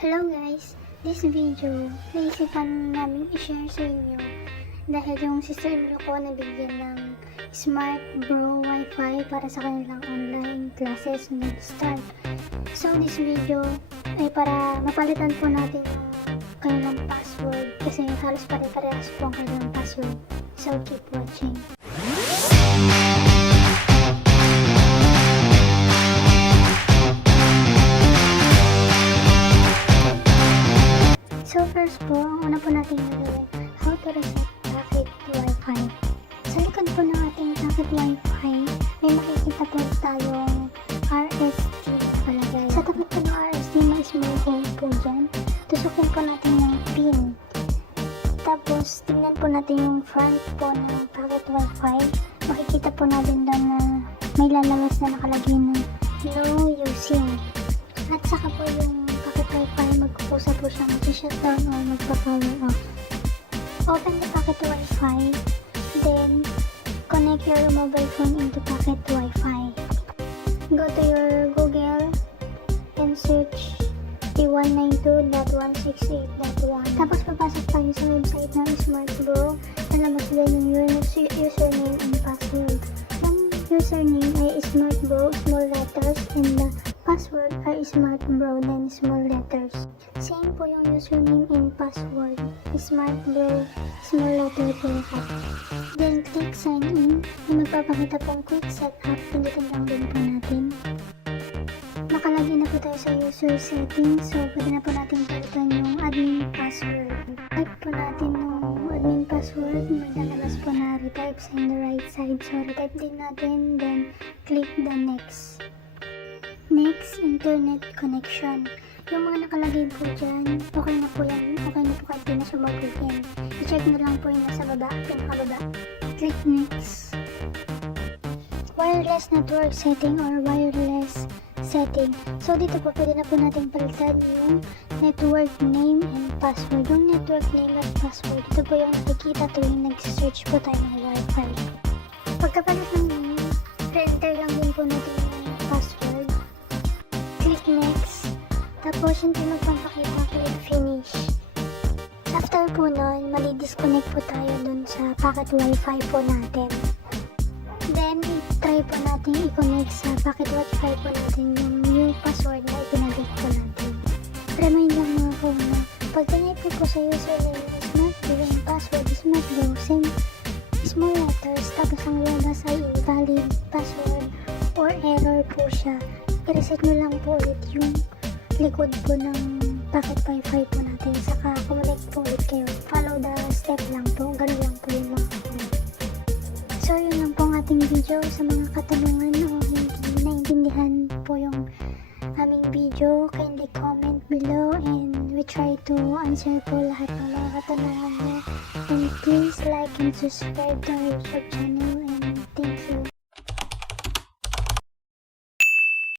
Hello guys! This video, naisipan namin i-share sa inyo dahil yung sister-in-law ko nabigyan ng Smart Bro Wi-Fi para sa kanilang online classes mag-start. So this video ay para mapalitan po natin yung kanilang password kasi halos pare-parehas po ang kanilang password. So keep watching. So first po, ang una po natin gagawin, how to reset packet Wi-Fi. Sa likod po ng ating packet Wi-Fi, may makikita po tayong RST nakalagay. Sa tapat po ng RST, may small hole po dyan. Tusukin po natin yung pin. Tapos, tingnan po natin yung front po ng packet Wi-Fi. Makikita po natin doon na may lalabas na nakalagay na no using. At saka po yung packet Wi-Fi, magkukusa po siya mag-shutdown or magpa-power off. Open the packet Wi-Fi, then connect your mobile phone into packet Wi-Fi. Go to your Google and search p192.168.1. Tapos papasok tayo sa website ng Smart Bro. Lalabas din yung username and password. Ang username ay Smart Bro, small letters, and the password ay Smart Bro, then small letters. Same po yung username and password. Smart Bro, small letter po lahat. Then click sign in. Yung magpapakita pong quick setup. Pindutin lang din po natin. Nakalagay na po tayo sa user settings. So pwede na po natin palitan yung admin password. Type po natin yung admin password. Maglalabas po na retype sa the right side. So retype din natin. Then click the next. Next, internet connection. Yung mga nakalagay po dyan, okay na po yan. Okay na po kahit di na siya mag-begin. I-check na lang po yung nasa baba, pinakababa. Click next. Wireless network setting or wireless setting. So dito po, pwede na po natin palitan yung network name and password. Yung network name at password, ito po yung nakikita tuwing nag-search po tayo ng Wi-Fi. Pagkapalit ng name, re-enter lang din po natin yung password. Click next. Tapos hindi magpapakita, click finish. After po nun, mali-disconnect po tayo dun sa packet Wi-Fi po natin. Then, try po natin i-connect sa packet Wi-Fi po natin yung new password na ipinagit po natin. Remind lang mga po na pag tinay po sa username Smart Bro and password Smart Bro, same small letters, tapos ang labas ay invalid password or error po siya. I-reset nyo lang po ulit yung likod po ng packet Wi-Fi po natin. Saka connect po ulit kayo. Follow the step lang po. Ganun lang po yung mga comment. So yun lang po ang ating video. Sa mga katanungan o hindi naintindihan po yung aming video, kindly comment below and we try to answer po lahat ng mga katanungan mo. And please like and subscribe to our YouTube channel and thank you.